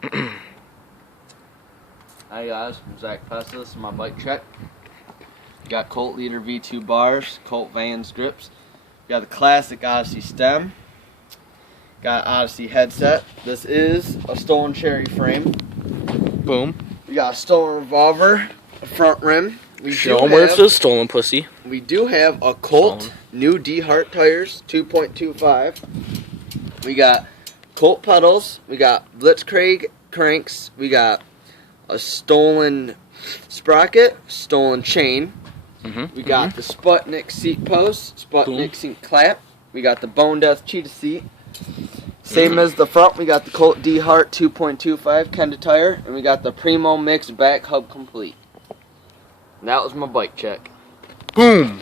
Hi guys, I'm Zach Pesta. This is my bike check. Got Colt Leader V2 bars, Colt Vans grips. Got the classic Odyssey stem. Got Odyssey headset. This is a stolen cherry frame. Boom. We got a stolen revolver, a front rim. Show them where it says stolen, pussy. We do have a Colt new D-Hart tires, 2.25. We got Colt pedals. We got Blitzkrieg cranks. We got a stolen sprocket, stolen chain. We got the Sputnik seat post, Sputnik seat clamp. We got the Bone Death cheetah seat. Same as the front, we got the Colt D-Hart 2.25 Kenda tire, and we got the Primo Mix back hub complete. And that was my bike check. Boom.